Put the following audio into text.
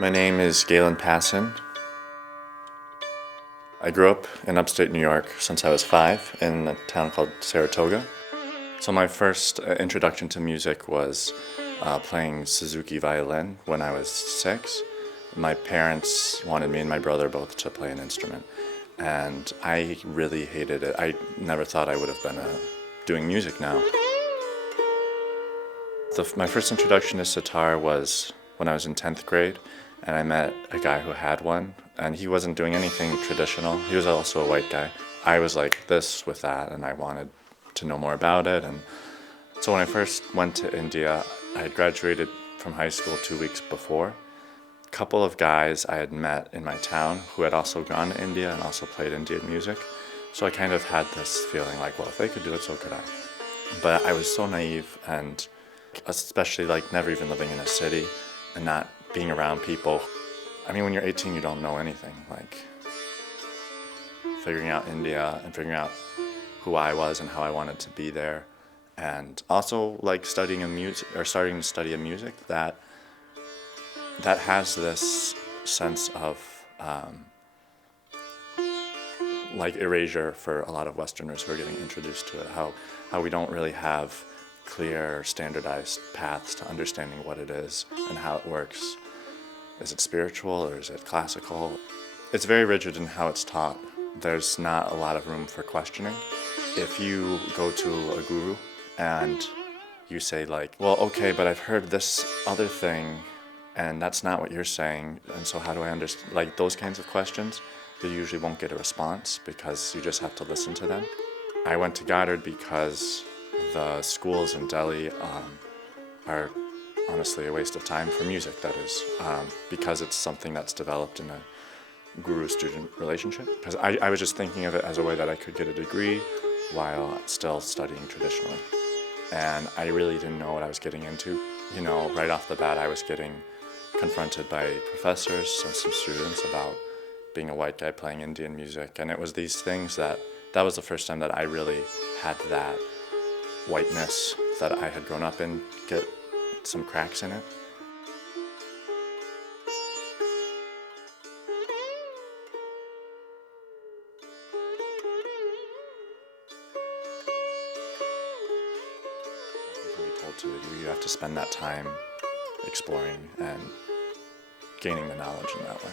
My name is Galen Passen. I grew up in upstate New York since I was 5 in a town called Saratoga. So my first introduction to music was playing Suzuki violin when I was 6. My parents wanted me and my brother both to play an instrument, and I really hated it. I never thought I would have been doing music now. My first introduction to sitar was when I was in 10th grade, and I met a guy who had one, and he wasn't doing anything traditional. He was also a white guy. I was like this with that, and I wanted to know more about it. And so when I first went to India, I had graduated from high school 2 weeks before. A couple of guys I had met in my town who had also gone to India and also played Indian music. So I kind of had this feeling like, well, if they could do it, so could I. But I was so naive, and especially like never even living in a city and not being around people. I mean, when you're 18, you don't know anything. Like figuring out India and figuring out who I was and how I wanted to be there, and also like starting to study a music that has this sense of like erasure for a lot of Westerners who are getting introduced to it. How we don't really have clear, standardized paths to understanding what it is and how it works. Is it spiritual or is it classical? It's very rigid in how it's taught. There's not a lot of room for questioning. If you go to a guru and you say like, well, okay, but I've heard this other thing and that's not what you're saying, and so how do I understand? Like those kinds of questions, you usually won't get a response because you just have to listen to them. I went to Goddard because the schools in Delhi are honestly a waste of time for music, that is, because it's something that's developed in a guru-student relationship. Because I was just thinking of it as a way that I could get a degree while still studying traditionally. And I really didn't know what I was getting into. You know, right off the bat, I was getting confronted by professors and some students about being a white guy playing Indian music. And it was these things that was the first time that I really had that whiteness that I had grown up in get some cracks in it. You can be told to. You have to spend that time exploring and gaining the knowledge in that way.